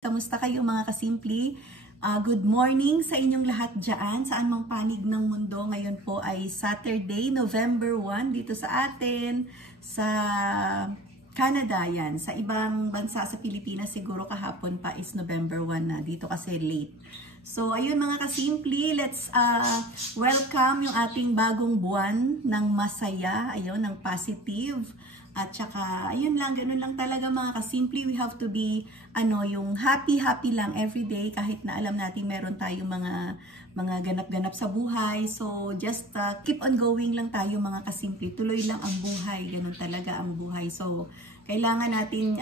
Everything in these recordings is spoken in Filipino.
Kamusta kayo mga kasimpli? Good morning sa inyong lahat dyan, saan mang panig ng mundo. Ngayon po ay Saturday, November 1 dito sa atin, sa Canada yan. Sa ibang bansa sa Pilipinas siguro kahapon pa is November 1 na, dito kasi late. So ayun mga kasimpli, let's welcome yung ating bagong buwan ng masaya, ayun, ng positive. At saka, ayun lang, ganun lang talaga mga kasimpli. We have to be, yung happy lang everyday kahit na alam natin meron tayong mga ganap-ganap sa buhay. So, just keep on going lang tayo mga kasimpli. Tuloy lang ang buhay. Ganun talaga ang buhay. So, kailangan natin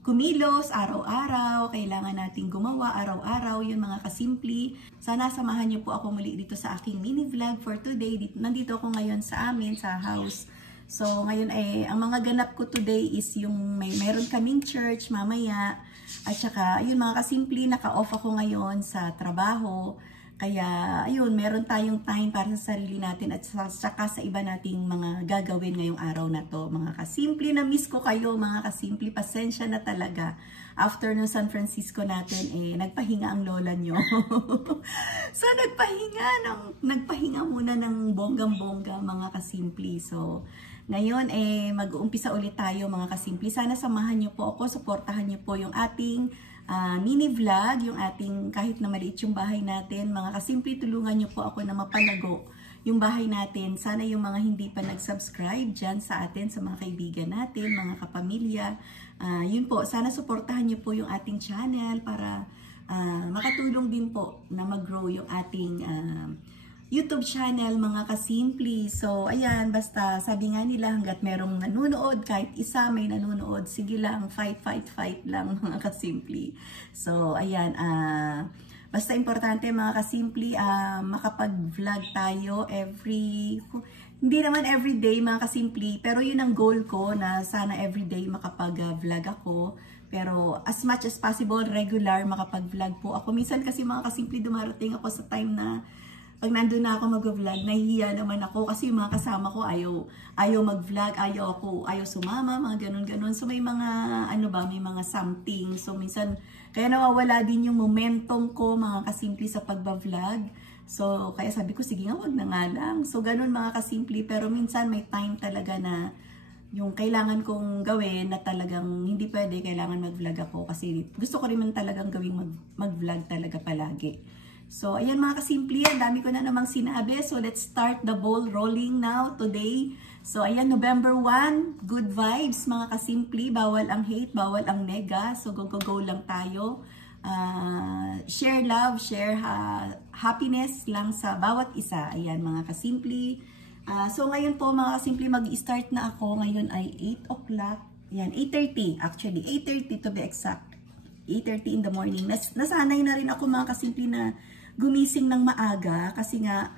kumilos araw-araw. Kailangan natin gumawa araw-araw. Yun mga kasimpli. Sana samahan niyo po ako muli dito sa aking mini vlog for today. Nandito ako ngayon sa amin, sa house. So, ngayon ang mga ganap ko today is yung meron kaming church mamaya. At saka, ayun mga kasimpli, naka-off ako ngayon sa trabaho. Kaya, ayun, meron tayong time para sa sarili natin at saka sa iba nating mga gagawin ngayong araw na to. Mga kasimpli, na-miss ko kayo mga kasimpli, pasensya na talaga. After ng San Francisco natin, nagpahinga ang lola nyo. So, nagpahinga muna ng bonggang-bongga mga kasimpli. So, ngayon, mag-uumpisa ulit tayo mga kasimpli. Sana samahan nyo po ako, suportahan nyo po yung ating mini vlog, yung ating kahit na maliit yung bahay natin. Mga kasimpli, tulungan nyo po ako na mapalago yung bahay natin. Sana yung mga hindi pa nag-subscribe dyan sa atin, sa mga kaibigan natin, mga kapamilya. Yun po, sana suportahan nyo po yung ating channel para makatulong din po na mag-grow yung ating YouTube channel mga kasimpli. So, ayan, basta sabi nga nila hanggat merong nanonood, kahit isa may nanonood, sige lang, fight lang mga kasimpli. So, ayan, basta importante mga kasimpli, makapag-vlog tayo hindi naman everyday mga kasimpli, pero yun ang goal ko na sana everyday makapag-vlog ako. Pero as much as possible, regular makapag-vlog po ako. Minsan kasi mga kasimpli, dumarating ako sa time na pag nandun na ako mag-vlog, nahihiya naman ako kasi yung mga kasama ko ayaw mag-vlog, ayaw sumama, mga ganun-ganun. So may mga, may mga something. So minsan, kaya nawawala din yung momentum ko mga kasimpli sa pagba-vlog. So kaya sabi ko, sige nga, wag na nga lang. So ganun mga kasimpli, pero minsan may time talaga na yung kailangan kong gawin na talagang hindi pwede, kailangan mag-vlog ako kasi gusto ko rin man talagang gawing mag-vlog talaga palagi. So, ayan mga kasimpli, ang dami ko na namang sinabi. So, let's start the ball rolling now today. So, ayan, November 1, good vibes mga kasimpli. Bawal ang hate, bawal ang nega. So, go lang tayo. Share love, share happiness lang sa bawat isa. Ayan mga kasimpli. So, ngayon po mga kasimpli, mag-start na ako. Ngayon ay 8 o'clock. Ayan, 8:30 actually. 8:30 to be exact. 8:30 in the morning. Nasanay na rin ako mga kasimpli na gumising ng maaga kasi nga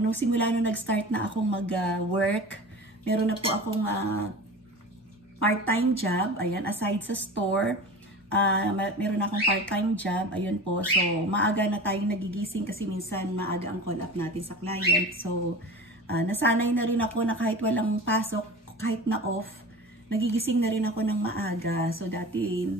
nung simula nung nag-start na akong mag-work, meron na po akong part-time job. Ayan, aside sa store, meron na akong part-time job. Ayun po. So, maaga na tayong nagigising kasi minsan maaga ang call up natin sa client. So, nasanay na rin ako na kahit walang pasok, kahit na off, nagigising na rin ako ng maaga. So, dati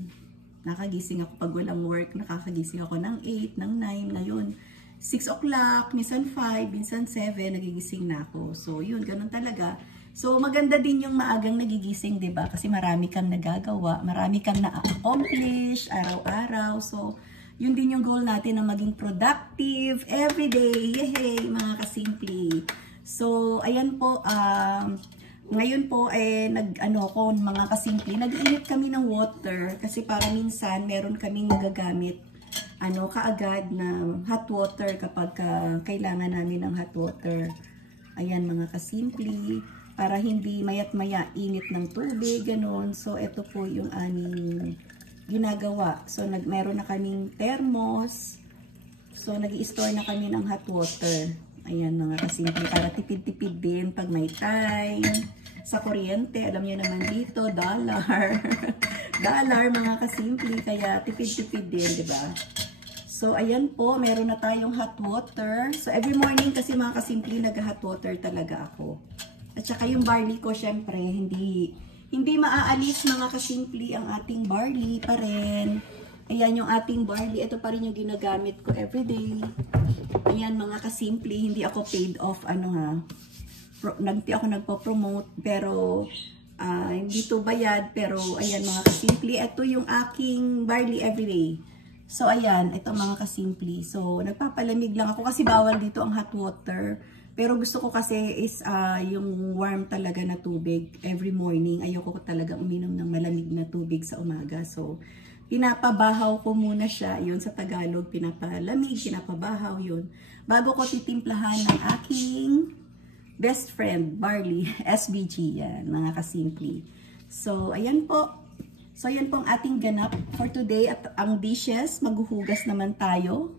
nakagising ako pag walang work, nakakagising ako ng 8, ng 9, ngayon 6 o'clock, minsan 5, minsan 7, nagigising na ako. So, yun, ganun talaga. So, maganda din yung maagang nagigising, 'di ba? Kasi marami kang nagagawa, marami kang na-accomplish araw-araw. So, yun din yung goal natin na maging productive everyday. Yehey, mga kasimpli. So, ayan po, ngayon po mga kasimpli, nag-init kami ng water kasi para minsan meron kaming nagagamit kaagad na hot water kapag kailangan namin ng hot water. Ayan mga kasimpli, para hindi mayat maya init ng tubig, ganun. So ito po yung aming ginagawa. So meron na kaming thermos. So nag-i-store na kami ng hot water. Ayan mga kasimpli, para tipid-tipid din pag may time. Sa kuryente, alam niyo naman dito, dollar. Dollar mga kasimpli, kaya tipid-tipid din, di ba? So, ayan po, meron na tayong hot water. So, every morning kasi mga kasimpli, nag-hot water talaga ako. At saka yung barley ko, syempre, hindi Hindi maaalis mga kasimple ang ating barley pa rin. Ayan yung ating barley. Ito pa rin yung ginagamit ko everyday. Ayan mga kasimple, hindi ako paid off hindi ako nagpo-promote pero hindi to bayad, pero ayan mga kasimple, ito yung aking barley everyday. So ayan, ito mga kasimple. So nagpapalamig lang ako kasi bawal dito ang hot water. Pero gusto ko kasi is yung warm talaga na tubig every morning. Ayoko ko talaga uminom ng malamig na tubig sa umaga. So pinapabahaw ko muna siya. Yun sa Tagalog, pinapalamig, pinapabahaw yun. Bago ko titimplahan ng aking best friend, barley, SBG. Yan, mga kasimple. So ayan po. So ayan po ang ating ganap for today. At ang dishes, maghuhugas naman tayo.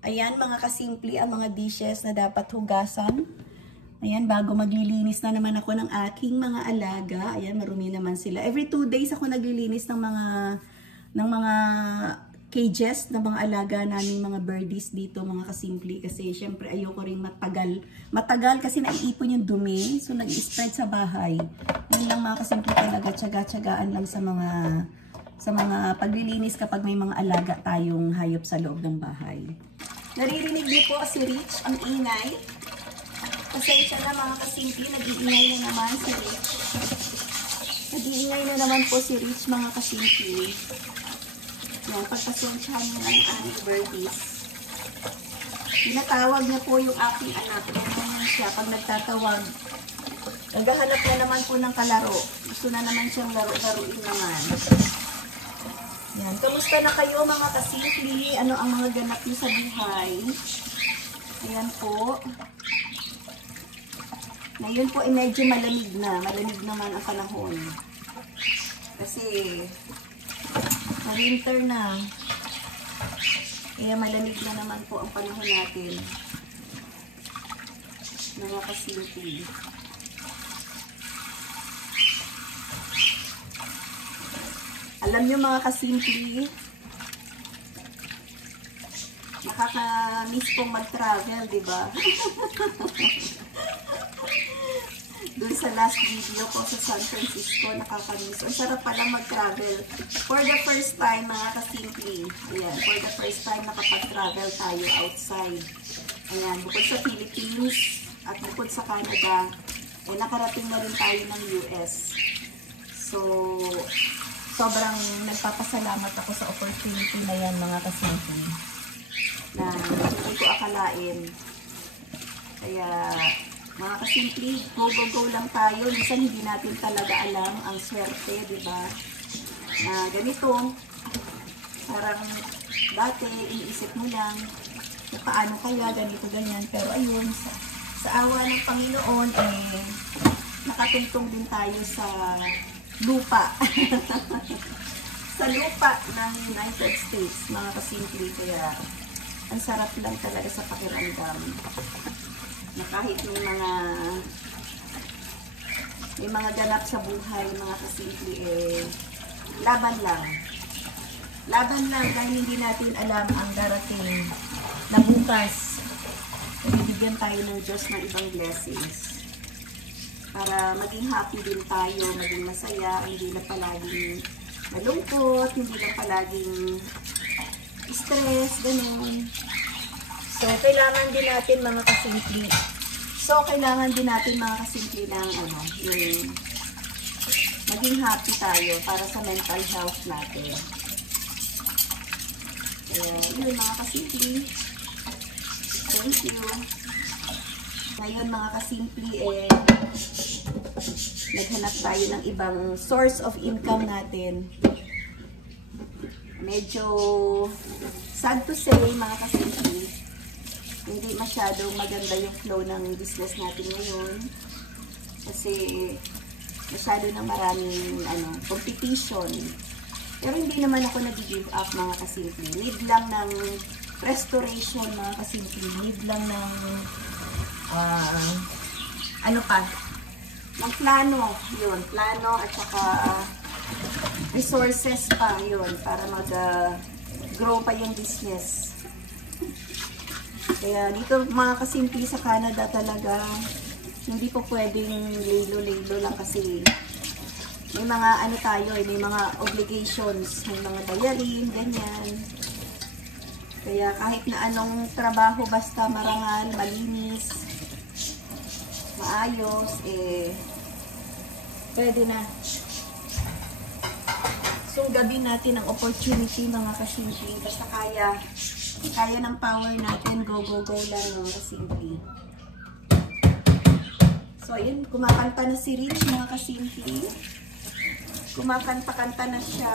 Ayan mga kasimple, ang mga dishes na dapat hugasan. Ayan, bago maglilinis na naman ako ng aking mga alaga. Ayan, marumi naman sila. Every 2 days ako naglilinis ng mga cages ng mga alaga namin, mga birdies dito mga kasimple. Kasi syempre ayoko rin matagal kasi naiipon yung dumi. So nag-spread sa bahay. Yan lang mga kasimple talaga, tsaga-tsagaan lang sa mga paglilinis kapag may mga alaga tayong hayop sa loob ng bahay. Naririnig niyo po si Rich, ang ingay. Pasensya na mga kasimple, nag-iingay na naman si Rich. Nag-iingay na naman po si Rich mga kasimple. Yan, pagpasensyahan niyo ng aming birdies. Tinatawag niya po yung aking anak. Ganyan siya, pag nagtatawag. Naghahanap na naman po ng kalaro. Gusto na naman siyang laro-laruin naman. Yan. Kamusta na kayo mga kasimple? Ano ang mga ganap niyo sa buhay? Ayan po. Ngayon po ay medyo malamig na. Malamig naman ang panahon. Kasi winter na. Kaya malamig na naman po ang panahon natin. Mga kasimple. Alam nyo mga kasimple, nakaka-miss pong mag-travel, diba? Doon sa last video ko sa San Francisco, nakaka-miss. Ang sarap pala mag-travel. For the first time, mga kasimple, ayan, for the first time nakapag-travel tayo outside. Ayan, bukod sa Philippines at bukod sa Canada, ay nakarating na rin tayo ng US. So, sobrang nagpapasalamat ako sa opportunity na yan mga kasimple. Na hindi ko akalain. Kaya mga kasimple, go lang tayo. Minsan hindi natin talaga alam ang swerte, diba? Na ganito, parang dati iniisip mo lang paano kaya ganito ganyan. Pero ayun, sa awa ng Panginoon, nakatungtong din tayo sa lupa. Sa lupa ng United States, mga kasimple. Kaya ang sarap lang talaga sa pakiramdam na kahit may mga ganap sa buhay, mga kasimple, laban lang dahil hindi natin alam ang darating na bukas. Bibigyan tayo ng Diyos ng ibang blessings para maging happy din tayo, maging masaya, hindi na palaging malungkot, hindi na palaging stress, ganun. So, kailangan din natin mga kasimple ng yung maging happy tayo para sa mental health natin. Kaya, yun mga kasimple. Thank you. Ngayon mga kasimple, naghanap tayo ng ibang source of income natin. Medyo sad to say mga kasimple, hindi masyadong maganda yung flow ng business natin ngayon. Kasi masyado ng maraming competition. Pero hindi naman ako nag-give up mga kasimple. Need lang ng restoration mga kasimple. Need lang ng ng plano, yun, plano at saka resources pa, yun, para mag-grow pa yung business. Kaya dito mga kasimple sa Canada talaga, Hindi po pwedeng laylo-laylo lang kasi may mga ano tayo, may mga obligations, may mga bayarin, ganyan. Kaya kahit na anong trabaho, basta marangal, malinis, maayos, pwede na. So, gabi natin ang opportunity, mga kasimple. Basta kaya ng power natin, go, go, go lang, mga kasimple. So, ayun, kumakanta na si Rich, mga kasimple. Kumakanta-kanta na siya.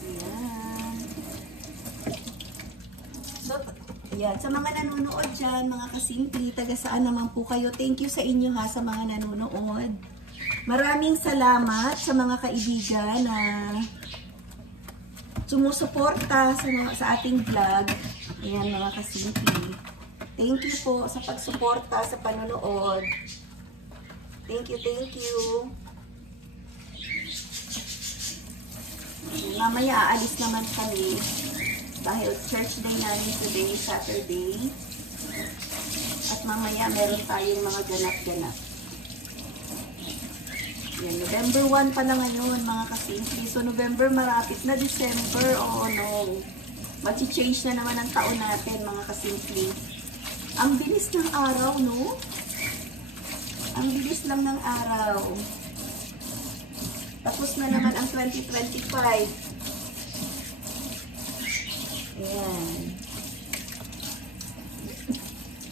Ayan. So, ayan. Sa mga nanonood dyan, mga kasimple, taga saan naman po kayo. Thank you sa inyo ha, sa mga nanonood. Maraming salamat sa mga kaibigan na sumusuporta sa ating vlog. Ayan, mga kasimple. Thank you po sa pagsuporta sa panonood. Thank you, thank you. Mamaya aalis naman kami dahil church day namin today, Saturday. At mamaya meron tayong mga ganap-ganap. Yan, November 1 pa na ngayon, mga kasimple. So, November marapit na, December. Oh no. Mag-change na naman ang taon natin, mga kasimple. Ang bilis ng araw, no? Ang bilis lang ng araw. Tapos na naman ang 2025. Ayan.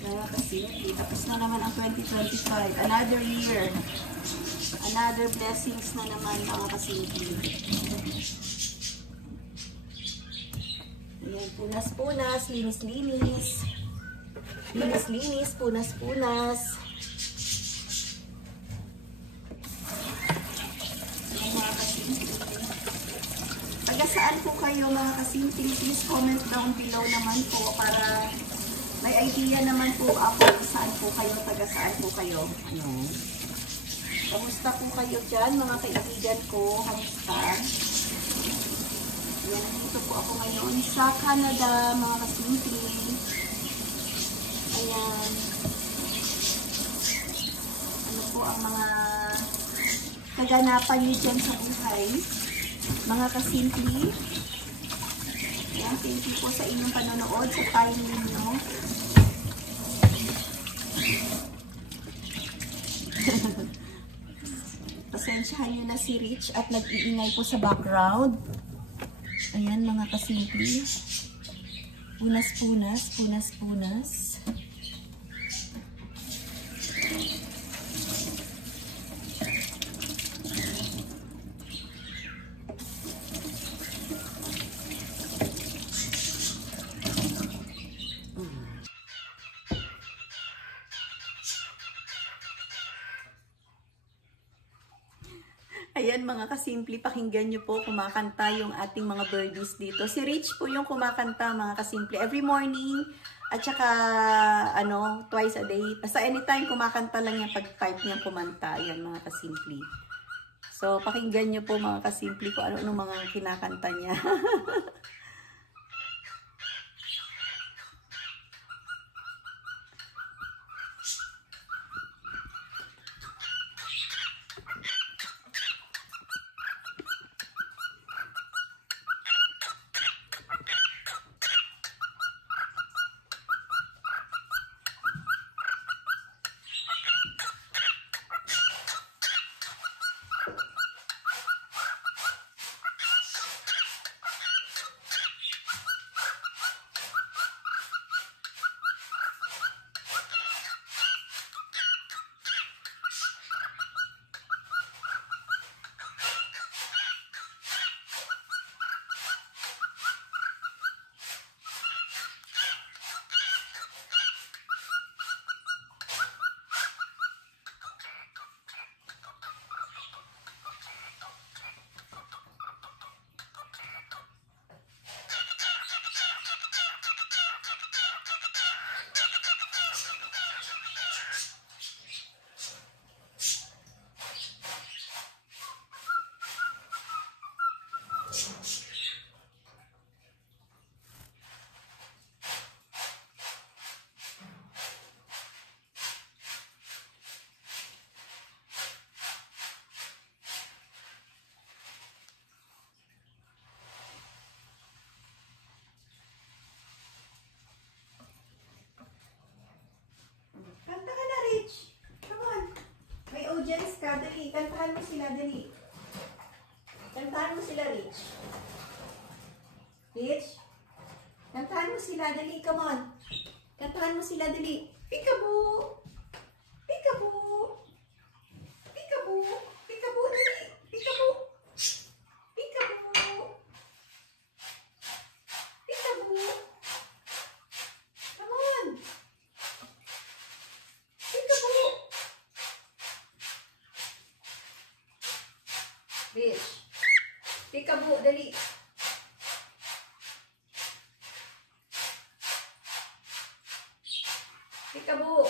Mga kasimple. Tapos na naman ang 2025. Another year. Another blessings na naman, mga kasimple. Ayan, punas-punas, linis-linis. Linis-linis, punas-punas. Ayan, mga kasimple. Taga saan po kayo, mga kasimple? Please comment down below naman po para may idea naman po ako saan po kayo, taga saan po kayo. Ano? Kamusta po kayo dyan, mga kaibigan ko? Kamusta? Yan, nandito po ako ngayon sa Canada, mga kasimple. Ayan. Ano po ang mga kaganapan niyo dyan sa buhay, mga kasimple? Ayan, thank you po sa inyong panonood, sa time ninyo. Pasensyahan nyo na si Rich at nag-iingay po sa background. Ayan, mga kasimple. Punas-punas, punas-punas. Ayan, mga kasimple, pakinggan nyo po, kumakanta yung ating mga birdies dito. Si Rich po yung kumakanta, mga kasimple, every morning at saka twice a day. Basta anytime kumakanta lang yan pag type niya kumanta. Ayan, mga kasimple. So, pakinggan nyo po, mga kasimple, kung ano mga kinakanta niya. sila, dali. Kantahan mo sila, Rich. Rich? Kantahan mo sila, dali. Come on. Kantahan mo sila, dali. Peekaboo! Peekaboo! Peekaboo! Peekaboo, dali. Peekaboo! Peekaboo! Peekaboo! Come on! Peekaboo! Rich. Peekaboo, dali. Peekaboo.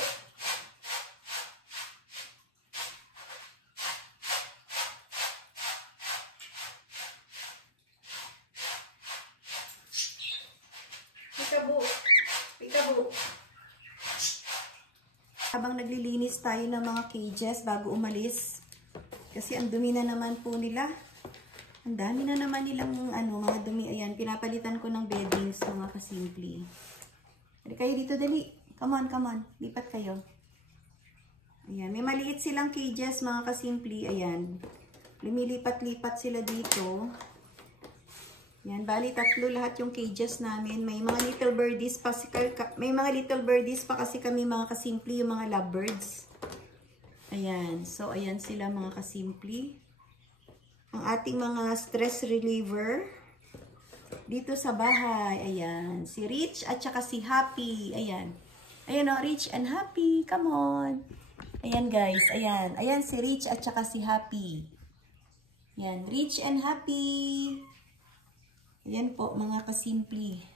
Peekaboo. Peekaboo. Habang naglilinis tayo ng mga cages bago umalis, kasi ang dumi na naman po nila. Ang dami na naman nilang mga dumi. Ayan, pinapalitan ko ng beddings, mga kasimple. Dali kayo dito, dali. Come on, come on. Lipat kayo. Ayan, may maliit silang cages, mga kasimple. Ayan. Lumilipat-lipat sila dito. Ayan, bali tatlo lahat yung cages namin. May mga little birdies pa kasi kami, mga kasimple, yung mga lovebirds. Ayan. So, ayan sila, mga kasimple. Ang ating mga stress reliever dito sa bahay. Ayan. Si Rich at saka si Happy. Ayan. Ayan o, Rich and Happy. Come on. Ayan, guys. Ayan. Ayan si Rich at saka si Happy. Ayan. Rich and Happy. Ayan po, mga kasimple.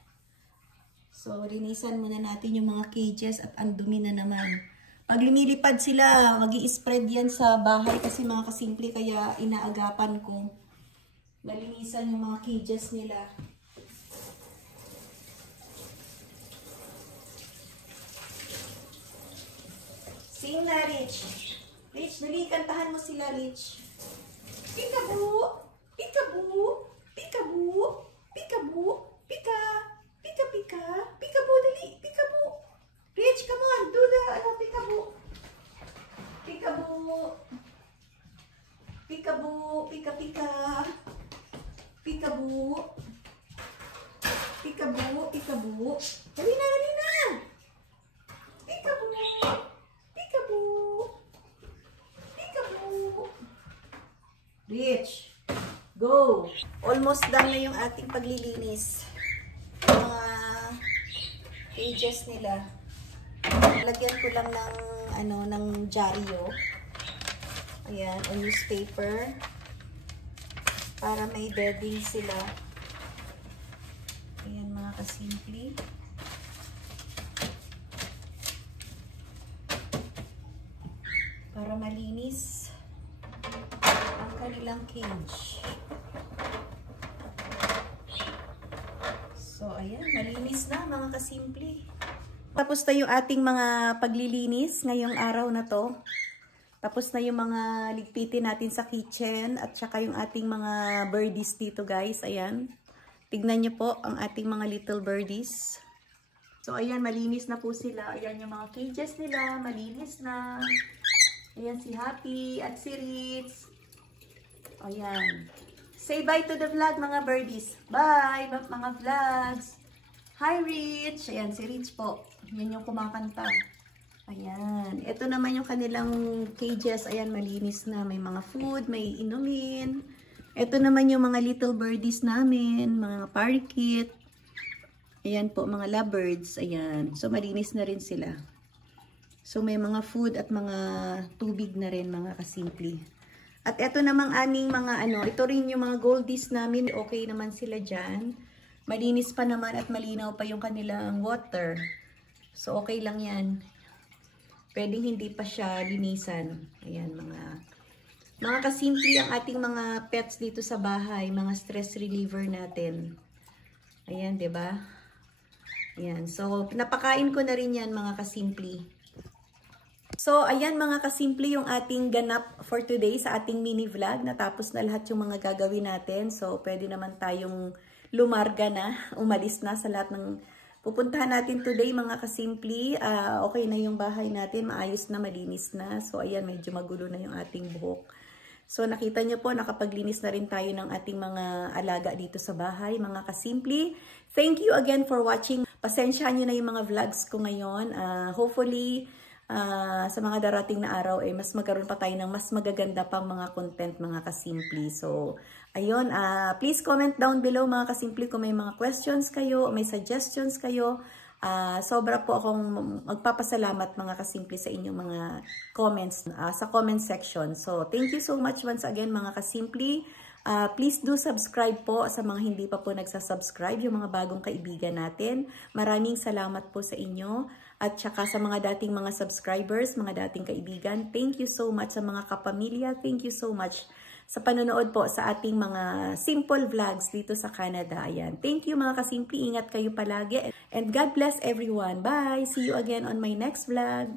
So, linisan muna natin yung mga cages at ang dumi na naman. Pag lumilipad sila, mag-i-spread yan sa bahay kasi, mga kasimple, kaya inaagapan ko. Malinisan yung mga cages nila. Sing na, Rich. Rich, dali, kantahan mo sila, Rich. Peekaboo! Peekaboo! Peekaboo! Peekaboo! Pika! Pika, pika! Peekaboo, dali! Peekaboo! Rich, come on! Do the, peekaboo! Peekaboo! Peekaboo! Pika, pika! Peekaboo! Peekaboo! Peekaboo! Dali na, dali na! Peekaboo! Peekaboo! Peekaboo! Rich, go! Almost done na yung ating paglilinis. Mga cages nila. Lagyan ko lang ng dyaryo. Ayan, o newspaper. Para may bedding sila. Ayan, mga kasimple. Para malinis ang kanilang cage. So, ayan, malinis na, mga kasimple. Tapos na yung ating mga paglilinis ngayong araw na to. Tapos na yung mga ligpitin natin sa kitchen at saka yung ating mga birdies dito, guys. Ayan. Tignan nyo po ang ating mga little birdies. So, ayan, malinis na po sila. Ayan yung mga cages nila, malinis na. Ayan si Happy at si Rich. Ayan. Say bye to the vlog, mga birdies. Bye, mga vlogs. Hi, Rich. Ayan, si Rich po. Yan yung kumakanta. Ayan. Ito naman yung kanilang cages. Ayan, malinis na. May mga food, may inumin. Ito naman yung mga little birdies namin. Mga parakeet. Ayan po, mga lovebirds. Ayan. So, malinis na rin sila. So, may mga food at mga tubig na rin, mga kasimple. At ito namang aming mga ito rin yung mga goldies namin. Okay naman sila dyan. Malinis pa naman at malinaw pa yung kanilang water. So, okay lang yan. Pwedeng hindi pa siya linisan. Ayan, mga kasimple ang ating mga pets dito sa bahay. Mga stress reliever natin. Ayan, 'di ba? Ayan. So, napakain ko na rin yan, mga kasimple. So, ayan mga kasimple yung ating ganap for today sa ating mini vlog. Natapos na lahat yung mga gagawin natin. So, pwede naman tayong lumarga na, umalis na sa lahat ng pupuntahan natin today, mga kasimple. Okay na yung bahay natin, maayos na, malinis na. So, ayan, medyo magulo na yung ating buhok. So nakita nyo po, nakapaglinis na rin tayo ng ating mga alaga dito sa bahay, mga kasimple. Thank you again for watching. Pasensyahan nyo na yung mga vlogs ko ngayon. Hopefully, sa mga darating na araw, mas magkaroon pa tayo ng mas magaganda pang mga content, mga kasimple. So, ayun, please comment down below mga kasimple kung may mga questions kayo, may suggestions kayo. Sobra po akong magpapasalamat mga kasimple sa inyong mga comments sa comment section. So, thank you so much once again mga kasimple. Please do subscribe po sa mga hindi pa po nagsasubscribe, yung mga bagong kaibigan natin. Maraming salamat po sa inyo. At saka sa mga dating mga subscribers, mga dating kaibigan, thank you so much sa mga kapamilya. Thank you so much sa panonood po sa ating mga simple vlogs dito sa Canada. Ayan. Thank you mga kasimple. Ingat kayo palagi. And God bless everyone. Bye! See you again on my next vlog.